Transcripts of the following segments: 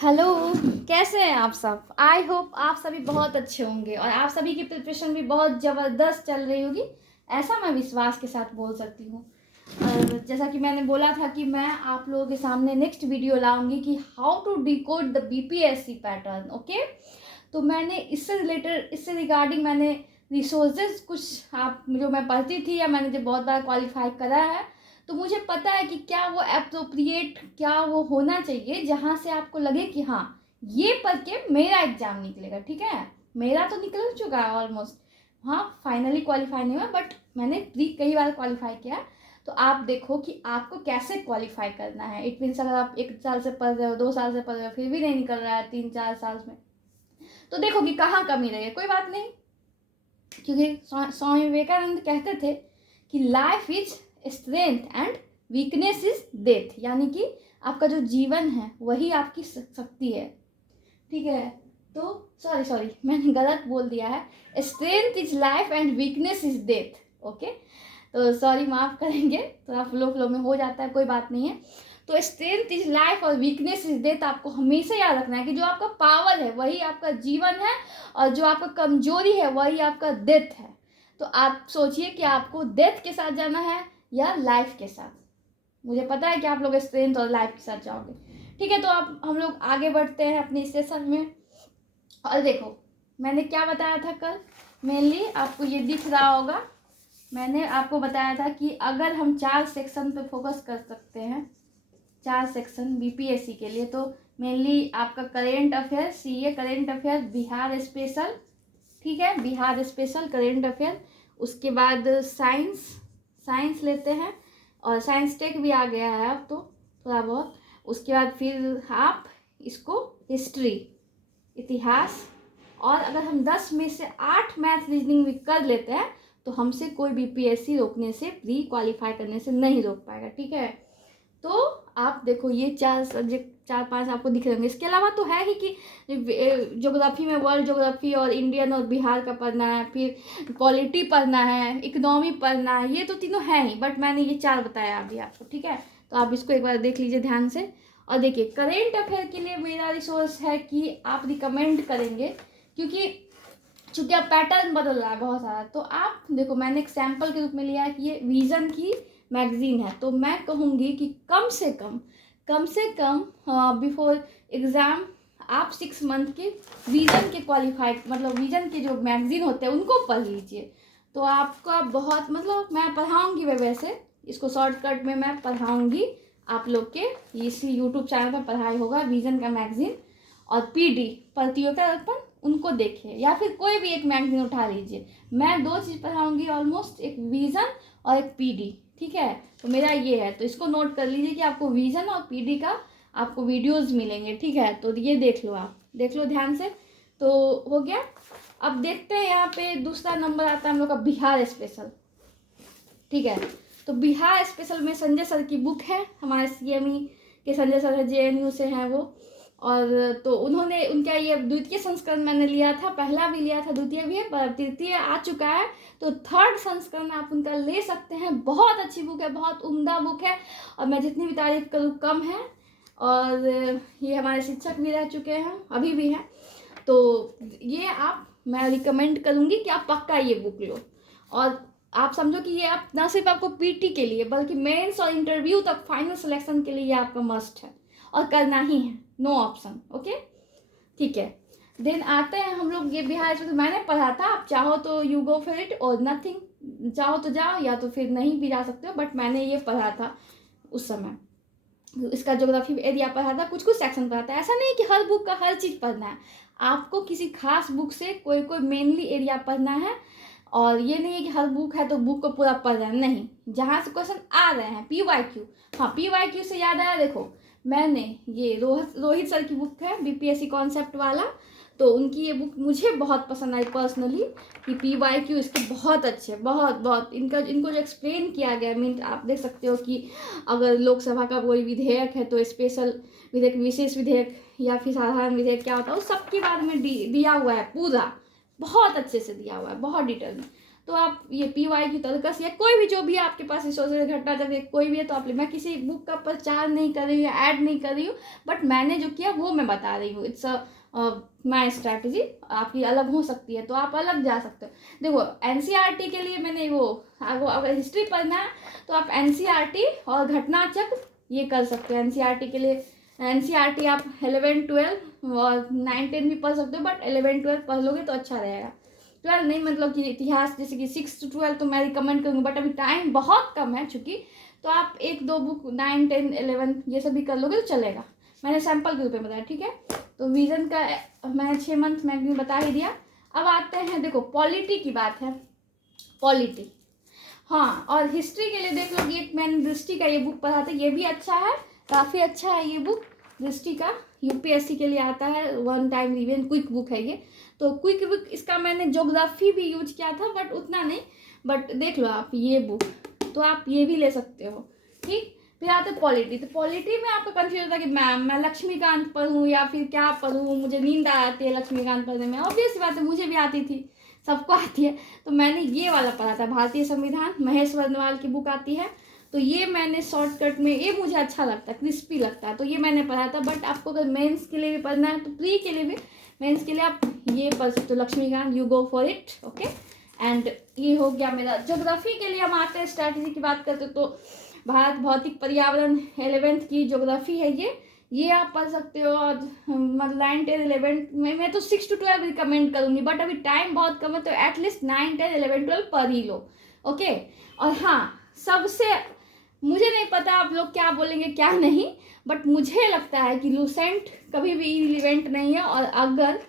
Hello. कैसे हैं आप सब? आई होप आप सभी बहुत अच्छे होंगे और आप सभी की प्रिपरेशन भी बहुत ज़बरदस्त चल रही होगी, ऐसा मैं विश्वास के साथ बोल सकती हूँ। और जैसा कि मैंने बोला था कि मैं आप लोगों के सामने नेक्स्ट वीडियो लाऊंगी कि how to decode the BPSC pattern. Okay, तो मैंने इससे रिगार्डिंग मैंने रिसोर्सेज कुछ आप जो मैं पढ़ती थी या मैंने जो बहुत बार क्वालिफाई करा है, तो मुझे पता है कि क्या वो अप्रोप्रिएट क्या वो होना चाहिए जहाँ से आपको लगे कि हाँ ये पढ़ के मेरा एग्जाम निकलेगा। ठीक है, मेरा तो निकल चुका है ऑलमोस्ट। हाँ, फाइनली क्वालिफाई नहीं हुआ बट मैंने प्री कई बार क्वालिफाई किया है। तो आप देखो कि आपको कैसे क्वालिफाई करना है। इट मीन्स अगर आप 1 साल से पढ़ रहे हो, 2 साल से पढ़ रहे हो, फिर भी नहीं निकल रहा है 3-4 साल में, तो देखो कि कहाँ कमी रही है। कोई बात नहीं, क्योंकि स्वामी विवेकानंद कहते थे कि life is strength and weakness is death, यानी कि आपका जो जीवन है वही आपकी शक्ति है। ठीक है, तो सॉरी मैंने गलत बोल दिया है। Strength is life and weakness is death. Okay, तो सॉरी, माफ़ करेंगे, थोड़ा फ्लो में हो जाता है, कोई बात नहीं है। तो स्ट्रेंथ इज लाइफ और वीकनेस इज डेथ आपको हमेशा याद रखना है कि जो आपका पावर है वही आपका जीवन है और जो आपका कमजोरी है वही आपका डेथ है। तो आप सोचिए कि आपको डेथ के साथ जाना है या लाइफ के साथ। मुझे पता है कि आप लोग स्ट्रेंथ और लाइफ के साथ जाओगे। ठीक है, तो आप हम लोग आगे बढ़ते हैं अपने सेशन में। और देखो, मैंने क्या बताया था कल, मेनली आपको ये दिख रहा होगा, मैंने आपको बताया था कि अगर हम 4 सेक्शन पे फोकस कर सकते हैं, 4 सेक्शन बीपीएससी के लिए, तो मेनली आपका current affair, CA current affair, Bihar special, ठीक है, बिहार स्पेशल करेंट अफेयर, उसके बाद साइंस लेते हैं और साइंस टेक भी आ गया है अब तो थोड़ा बहुत। उसके बाद फिर आप इसको हिस्ट्री, इतिहास, और अगर हम 10 में से 8 मैथ रीजनिंग भी कर लेते हैं तो हमसे कोई बीपीएससी रोकने से, प्री क्वालिफाई करने से नहीं रोक पाएगा। ठीक है, तो आप देखो ये 4 सब्जेक्ट, 4-5 आपको दिख रहे होंगे। इसके अलावा तो है ही कि ज्योग्राफी में वर्ल्ड ज्योग्राफी और इंडियन और बिहार का पढ़ना है, फिर पॉलिटी पढ़ना है, इकोनॉमी पढ़ना है, ये तो तीनों है ही, बट मैंने ये 4 बताया अभी आपको। ठीक है, तो आप इसको एक बार देख लीजिए ध्यान से। और देखिए, करेंट अफेयर के लिए मेरा रिसोर्स है कि आप रिकमेंड करेंगे, क्योंकि चूंकि अब पैटर्न बदल रहा है बहुत सारा। तो आप देखो, मैंने एक सैम्पल के रूप में लिया है कि ये विजन की मैगजीन है, तो मैं कहूँगी कि कम से कम बिफोर एग्ज़ाम आप 6 मंथ के विजन के क्वालिफाइड, मतलब विजन के जो मैगजीन होते हैं उनको पढ़ लीजिए। तो आपका बहुत, मतलब मैं पढ़ाऊँगी, वैसे इसको शॉर्टकट में मैं पढ़ाऊँगी आप लोग के इसी यूट्यूब चैनल पर पढ़ाई होगा। विजन का मैगजीन और पीडी, प्रतियोगिता दर्पण, उनको देखिए, या फिर कोई भी एक मैगजीन उठा लीजिए। मैं 2 चीज़ पढ़ाऊँगी ऑलमोस्ट, एक विजन और एक पीडी। ठीक है, तो मेरा ये है, तो इसको नोट कर लीजिए कि आपको विजन और पीडी का आपको वीडियोस मिलेंगे। ठीक है, तो ये देख लो, आप देख लो ध्यान से। तो हो गया। अब देखते हैं, यहाँ पे दूसरा नंबर आता है हम लोग का बिहार स्पेशल। ठीक है, तो बिहार स्पेशल में संजय सर की बुक है, हमारे सीएमई के संजय सर है, जेएनयू से हैं वो। और तो उन्होंने, उनका ये द्वितीय संस्करण मैंने लिया था, पहला भी लिया था, द्वितीय भी है, पर तृतीय आ चुका है, तो 3rd संस्करण आप उनका ले सकते हैं। बहुत अच्छी बुक है, बहुत उम्दा बुक है, और मैं जितनी भी तारीफ करूँ कम है। और ये हमारे शिक्षक भी रह चुके हैं, अभी भी हैं, तो ये आप, मैं रिकमेंड करूँगी कि आप पक्का ये बुक लो। और आप समझो कि ये आप ना सिर्फ आपको पीटी के लिए बल्कि मेंस और इंटरव्यू तक फाइनल सिलेक्शन के लिए ये आपका मस्ट है और करना ही है, नो ऑप्शन। ओके, ठीक है। देन आते हैं हम लोग, ये बिहार स्पेशल मैंने पढ़ा था, आप चाहो तो यू गो फॉर इट और नथिंग, चाहो तो जाओ या तो फिर नहीं भी जा सकते हो, बट मैंने ये पढ़ा था उस समय। इसका ज्योग्राफी एरिया पढ़ा था, कुछ सेक्शन पढ़ा था। ऐसा नहीं कि हर बुक का हर चीज़ पढ़ना है, आपको किसी खास बुक से कोई मेनली एरिया पढ़ना है। और ये नहीं है कि हर बुक है तो बुक को पूरा पढ़ रहे हैं, नहीं, जहाँ से क्वेश्चन आ रहे हैं पीवाईक्यू। हाँ, पीवाईक्यू से याद आया, देखो मैंने ये रोहित सर की बुक है बीपीएससी कॉन्सेप्ट वाला, तो उनकी ये बुक मुझे बहुत पसंद आई पर्सनली, कि पीवाईक्यू इसके बहुत अच्छे, बहुत इनको जो एक्सप्लेन किया गया, मीन आप देख सकते हो कि अगर लोकसभा का कोई विधेयक है तो स्पेशल विधेयक, विशेष विधेयक या फिर साधारण विधेयक क्या होता है, उस सबके बारे में दिया हुआ है पूरा, बहुत अच्छे से दिया हुआ है, बहुत डिटेल में। तो आप ये PY की तर्कस या कोई भी जो भी आपके पास हिस्टोरिकल घटना जब कोई भी है तो आप मैं किसी बुक का प्रचार नहीं कर रही हूँ या ऐड नहीं कर रही हूँ, बट मैंने जो किया वो मैं बता रही हूँ। इट्स माई स्ट्रैटेजी, आपकी अलग हो सकती है तो आप अलग जा सकते हो। देखो NCERT के लिए मैंने वो अगर हिस्ट्री पढ़ना है तो आप NCERT और घटना चक्र ये कर सकते हो। NCERT के लिए NCERT आप 11, 12 और 9, 10 भी पढ़ सकते हो, बट 11, 12 पढ़ लोगे तो अच्छा रहेगा। 12 नहीं, मतलब कि इतिहास जैसे कि 6 to 12 तो मैं रिकमेंड करूँगी, बट अभी टाइम बहुत कम है चूँकि, तो आप 1-2 बुक 9, 10, 11 ये सब भी कर लोगे तो चलेगा। मैंने सैम्पल के रूप में बताया, ठीक है। तो विजन का मैंने 6 मंथ मैगजीन बता ही दिया। अब आते हैं, देखो पॉलिटी की बात है, पॉलिटी, हाँ। और हिस्ट्री के लिए देख लो, ये मैंने दृष्टि का ये बुक पढ़ा था, ये भी अच्छा है, काफ़ी अच्छा है ये बुक दृष्टि का, UPSC के लिए आता है, 1 टाइम रिवीजन क्विक बुक है ये। तो क्विक बुक इसका मैंने ज्योग्राफी भी यूज किया था, बट उतना नहीं, बट देख लो आप ये बुक, तो आप ये भी ले सकते हो, ठीक। फिर आते पॉलिटी, तो पॉलिटी में आपका कन्फ्यूज होता है कि मैम मैं लक्ष्मीकांत पढ़ूँ या फिर क्या पढ़ूँ, मुझे नींद आ जाती है लक्ष्मीकांत पढ़ने में। ऑब्वियस बात है, मुझे भी आती थी, सबको आती है। तो मैंने ये वाला पढ़ा था, भारतीय संविधान, महेश वर्णवाल की बुक आती है, तो ये मैंने शॉर्टकट में, ये मुझे अच्छा लगता है, क्रिस्पी लगता है, तो ये मैंने पढ़ा था। बट आपको अगर मेंस के लिए भी पढ़ना है तो प्री के लिए भी, मेंस के लिए आप ये पढ़ सकते हो, Laxmikanth, you go for it, okay. And ये हो गया मेरा ज्योग्राफी के लिए। हम आते हैं स्ट्रैटेजी की बात करते तो भारत भौतिक पर्यावरण 11th की ज्योग्राफी है ये आप पढ़ सकते हो। और मतलब 9, 10, 11 में मैं तो 6 to 12 रिकमेंड करूँगी, बट अभी टाइम बहुत कम है तो एटलीस्ट 9, 10, 11, 12 पढ़ ही लो, ओके। और हाँ, सबसे, मुझे नहीं पता आप लोग क्या बोलेंगे क्या नहीं, बट मुझे लगता है कि लूसेंट कभी भी इरिलेवेंट नहीं है। और अगर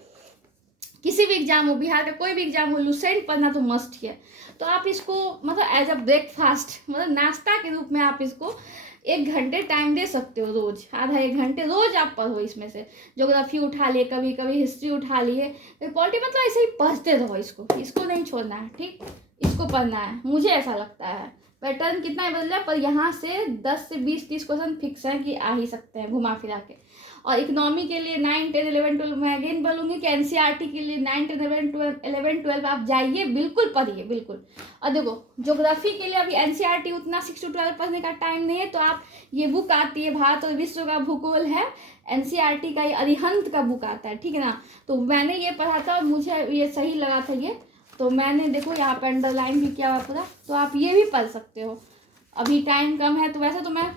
किसी भी एग्जाम हो, बिहार का कोई भी एग्जाम हो, लूसेंट पढ़ना तो मस्ट ही है। तो आप इसको मतलब एज अ ब्रेकफास्ट, मतलब नाश्ता के रूप में आप इसको 1 घंटे टाइम दे सकते हो, रोज आधा 1 घंटे रोज आप पढ़ो। इसमें से ज्योग्राफी उठा लिए, कभी कभी हिस्ट्री उठा लिए, पॉलिटी, मतलब ऐसे ही पढ़ते रहो, इसको नहीं छोड़ना है, ठीक, इसको पढ़ना है, मुझे ऐसा लगता है। पैटर्न कितना ही बदला, पर यहाँ से 10 से 20, 30 क्वेश्चन फिक्स हैं कि आ ही सकते हैं घुमा फिरा के। और इकोनॉमी के लिए 9, 10, 11, 12 मैं अगेन बोलूँगी कि NCERT के लिए 9, 10, 11, 12 आप जाइए, बिल्कुल पढ़िए, बिल्कुल। और देखो ज्योग्राफी के लिए अभी NCERT उतना 6 to 12 पढ़ने का टाइम नहीं है, तो आप ये बुक आती है, भारत और विश्व का भूगोल है, NCERT का ये अरिहंत का बुक आता है, ठीक है ना। तो मैंने ये पढ़ा था और मुझे ये सही लगा था ये, तो मैंने देखो यहाँ पे अंडरलाइन भी किया हुआ पूरा, तो आप ये भी पढ़ सकते हो। अभी टाइम कम है तो वैसे तो मैं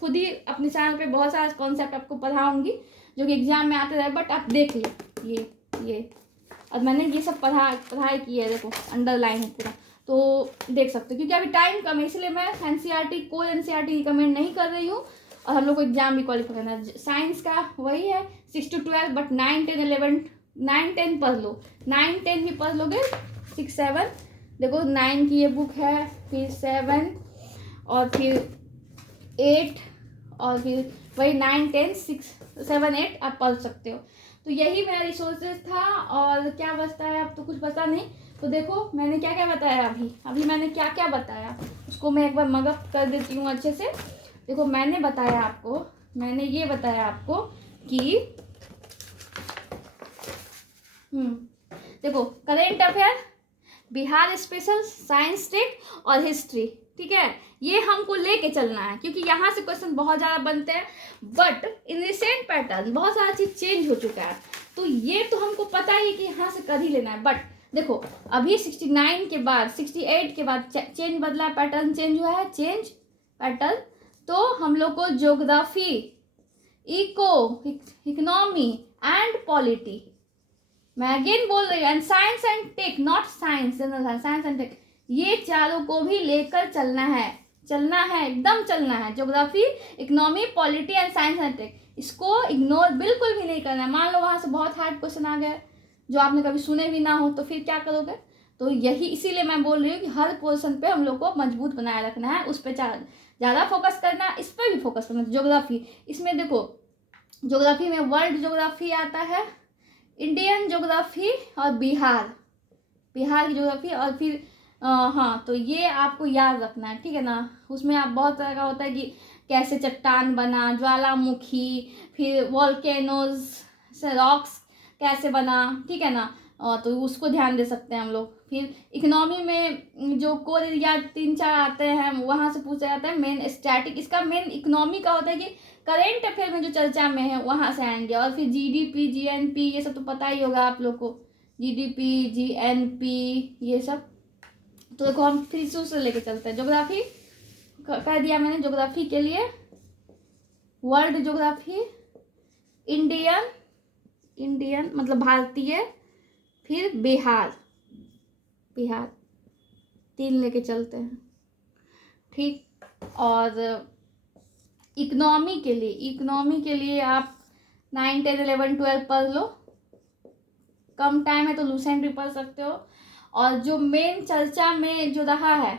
खुद ही अपने चैनल पे बहुत सारा कॉन्सेप्ट आपको पढ़ाऊंगी जो कि एग्जाम में आते रहे, बट आप देख लो ये और मैंने ये सब पढ़ाई की है, देखो अंडरलाइन है पूरा, तो देख सकते हो। क्योंकि अभी टाइम कम है इसलिए मैं NCERT रिकमेंड नहीं कर रही हूँ। और हम लोग को एग्जाम भी क्वालिफाई करना है। साइंस का वही है 6 to 12, बट 9, 10, 11, 9, 10 पढ़ लो, 9, 10 भी पढ़ लोगे, 6, 7, देखो 9 की ये बुक है, फिर 7 और फिर 8 और फिर वही 9, 10, 6, 7, 8 आप पढ़ सकते हो। तो यही मेरा रिसोर्सेज था। और क्या बचता है, अब तो कुछ बता नहीं। तो देखो मैंने क्या क्या बताया, अभी मैंने क्या क्या बताया उसको मैं एक बार मगअप कर देती हूँ अच्छे से। देखो मैंने ये बताया आपको कि देखो current affair, Bihar special, science tech और हिस्ट्री, ठीक है, ये हमको लेके चलना है क्योंकि यहाँ से क्वेश्चन बहुत ज़्यादा बनते हैं। बट इन रिसेंट पैटर्न बहुत सारा चीज़ चेंज हो चुका है, तो ये तो हमको पता ही कि यहाँ से कर ही लेना है। बट देखो अभी 69 के बाद 68 के बाद चेंज बदला है, पैटर्न चेंज हुआ है, चेंज पैटर्न। तो हम लोग को ज्योग्राफी, इकोनॉमी एंड पॉलिटी, मैं अगेन बोल रही हूँ, and science and tech, not science general, science and tech, ये चारों को भी लेकर चलना है, एकदम चलना है। Geography, economy, polity and science and tech, इसको इग्नोर बिल्कुल भी नहीं करना है। मान लो वहाँ से बहुत हार्ड क्वेश्चन आ गए जो आपने कभी सुने भी ना हो, तो फिर क्या करोगे। तो यही इसीलिए मैं बोल रही हूँ कि हर पोर्शन पे हम लोग को मजबूत बनाए रखना है, उस पर ज़्यादा फोकस करना, इस पर भी फोकस करना। ज्योग्राफी, इसमें देखो ज्योग्राफी में वर्ल्ड ज्योग्राफी आता है, इंडियन ज्योग्राफी और बिहार की ज्योग्राफी, और फिर हाँ, तो ये आपको याद रखना है, ठीक है ना। उसमें आप बहुत तरह का होता है कि कैसे चट्टान बना, ज्वालामुखी, फिर वॉल्केनोज से रॉक्स कैसे बना, ठीक है ना। तो उसको ध्यान दे सकते हैं हम लोग। फिर इकोनॉमी में जो कोर एरिया 3-4 आते हैं वहाँ से पूछा जाता है। मेन स्टैटिक, इसका मेन इकोनॉमी का होता है कि करेंट अफेयर में जो चर्चा में है वहाँ से आएंगे। और फिर जीडीपी, जीएनपी, ये सब तो पता ही होगा आप लोग को, जीडीपी, जीएनपी, ये सब। तो देखो हम फिर से लेके चलते हैं। ज्योग्राफी कह दिया मैंने, ज्योग्राफी के लिए वर्ल्ड ज्योग्राफी, इंडियन मतलब भारतीय, फिर बिहार 3 लेके चलते हैं, ठीक। और इकोनॉमी के लिए आप 9, 10, 11, 12 पढ़ लो, कम टाइम है तो लूसेंट भी पढ़ सकते हो। और जो मेन चर्चा में जो रहा है,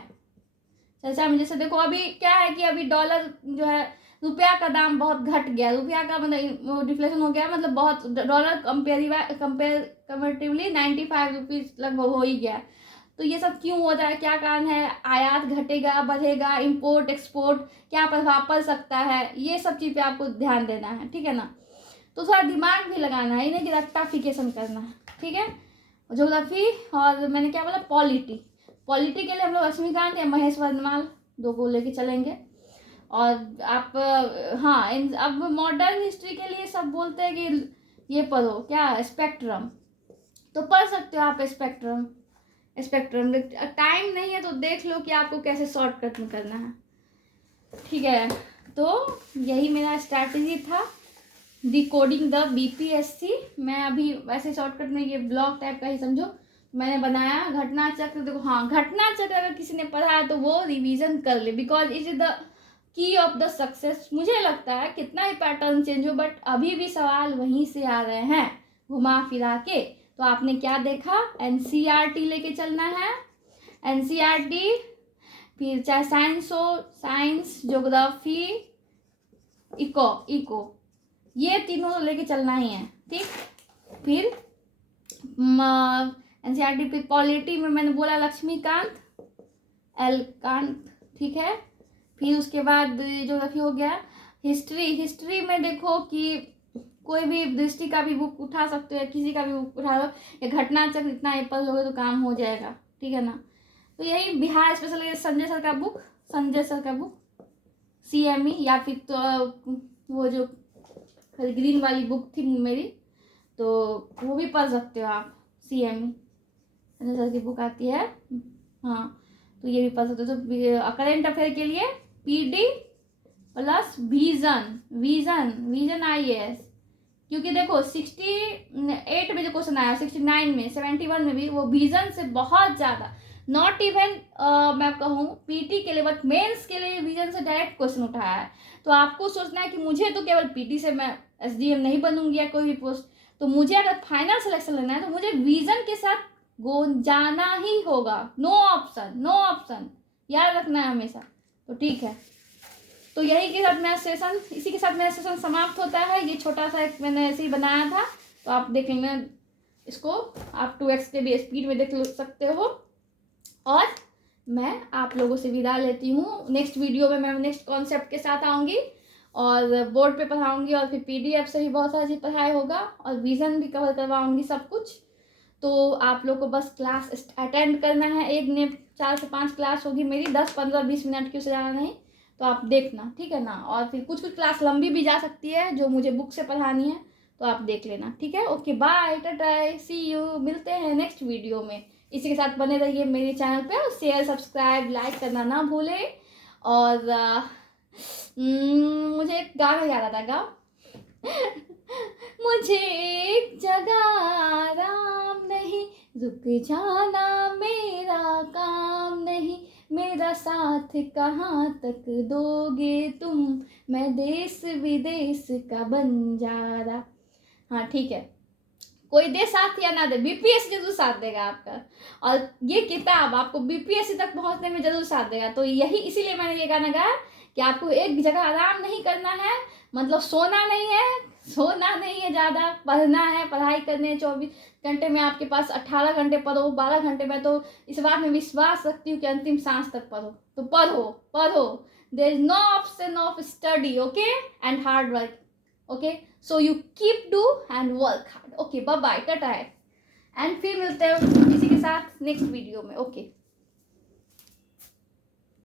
चर्चा में जैसे देखो अभी क्या है कि अभी डॉलर जो है, रुपया का दाम बहुत घट गया, रुपया का मतलब डिफ्लेशन हो गया, मतलब बहुत डॉलर कंपेरेटिवली 95 रुपीज़ लगभग हो ही गया। तो ये सब क्यों हो रहा है, क्या कारण है, आयात घटेगा बढ़ेगा, इंपोर्ट एक्सपोर्ट क्या प्रभाव पड़ सकता है, ये सब चीज़ पे आपको ध्यान देना है, ठीक है ना। तो थोड़ा दिमाग भी लगाना है, इन्हें कि रेक्टाफिकेशन करना है, ठीक है। ज्योग्राफी और मैंने क्या बोला, पॉलिटी के लिए हम लोग रश्मिकांत या महेश वर्धमान 2 को लेके चलेंगे। और आप हाँ अब मॉडर्न हिस्ट्री के लिए सब बोलते हैं कि ये पढ़ो क्या, स्पेक्ट्रम, तो पढ़ सकते हो आप स्पेक्ट्रम। टाइम नहीं है तो देख लो कि आपको कैसे शॉर्टकट में करना है, ठीक है। तो यही मेरा स्ट्रैटेजी था, डिकोडिंग द बीपीएससी। मैं अभी वैसे शॉर्टकट में ये ब्लॉग टाइप का ही समझो मैंने बनाया। घटना चक्र देखो, हाँ घटना चक्र अगर किसी ने पढ़ा है तो वो रिवीजन कर ले, because it is the key of the success. मुझे लगता है कितना ही पैटर्न चेंज हो बट अभी भी सवाल वहीं से आ रहे हैं घुमा फिरा के। तो आपने क्या देखा, एनसीईआरटी लेके चलना है, एनसीईआरटी, फिर चाहे साइंस हो, साइंस, ज्योग्राफी, इको, ये तीनों लेके चलना ही है, ठीक। फिर एनसीईआरटी पे पॉलिटी में मैंने बोला लक्ष्मीकांत, एल कांत, ठीक है। फिर उसके बाद ज्योग्राफी हो गया। हिस्ट्री में देखो कि कोई भी दृष्टि का भी बुक उठा सकते हो, किसी का भी बुक उठा लो, या घटना चक्र इतना एपल हो गए तो काम हो जाएगा, ठीक है ना। तो यही बिहार स्पेशल संजय सर का बुक CME, या फिर तो वो जो ग्रीन वाली बुक थी मेरी, तो वो भी पढ़ सकते हो आप, CME संजय सर की बुक आती है, हाँ तो ये भी पढ़ सकते हो। तो करेंट अफेयर के लिए PD प्लस विजन IAS, क्योंकि देखो 68 में जो क्वेश्चन आया, 69 में, 71 में भी वो विजन से बहुत ज़्यादा, नॉट इवन मैं कहूँ PT के लिए बट मेंस के लिए विजन से डायरेक्ट क्वेश्चन उठाया है। तो आपको सोचना है कि मुझे तो केवल PT से मैं SDM नहीं बनूंगी या कोई भी पोस्ट, तो मुझे अगर फाइनल सिलेक्शन लेना है तो मुझे विजन के साथ जाना ही होगा, नो ऑप्शन, याद रखना है हमेशा। तो ठीक है, तो यही के साथ मेरा सेशन, इसी के साथ मेरा सेशन समाप्त होता है। ये छोटा सा एक मैंने ऐसे ही बनाया था, तो आप देख लेंगे इसको, आप 2x के भी स्पीड में देख सकते हो। और मैं आप लोगों से विदा लेती हूँ। नेक्स्ट वीडियो में मैं नेक्स्ट कॉन्सेप्ट के साथ आऊँगी और बोर्ड पे पढ़ाऊँगी, और फिर PDF से भी बहुत सारी चीज़ पढ़ाई होगा, और विज़न भी कवर करवाऊँगी सब कुछ। तो आप लोग को बस क्लास अटेंड करना है, एक ने 4 से 5 क्लास होगी मेरी, 10, 15, 20 मिनट की, उससे ज़्यादा नहीं। तो आप देखना, ठीक है ना। और फिर कुछ क्लास लंबी भी जा सकती है जो मुझे बुक से पढ़ानी है, तो आप देख लेना, ठीक है। Okay, bye, tata, see you, मिलते हैं नेक्स्ट वीडियो में। इसी के साथ बने रहिए मेरे चैनल पे, और शेयर, सब्सक्राइब, लाइक करना ना भूलें। और मुझे एक गाना याद आता, गाओ मुझे एक जगह आराम नहीं, रुक जाना मेरा काम नहीं, मेरा साथ कहाँ तक दोगे तुम, मैं देश विदेश का बंजारा। हाँ ठीक है, कोई दे साथ या ना दे, BPSC जरूर साथ देगा आपका, और ये किताब आपको BPSC तक पहुंचने में जरूर साथ देगा। तो यही इसीलिए मैंने ये गाना गाया कि आपको एक जगह आराम नहीं करना है, मतलब सोना नहीं है ज़्यादा, पढ़ना है, पढ़ाई करनी है। 24 घंटे में आपके पास 18 घंटे पढ़ो, 12 घंटे में, तो इस बात में विश्वास रखती हूँ कि अंतिम सांस तक पढ़ो। तो पढ़ो, there is no option of study, okay, and hard work, okay. So you keep do and work hard, okay, bye bye, tata है, एंड फिर मिलते हैं इसी के साथ नेक्स्ट वीडियो में। ओके।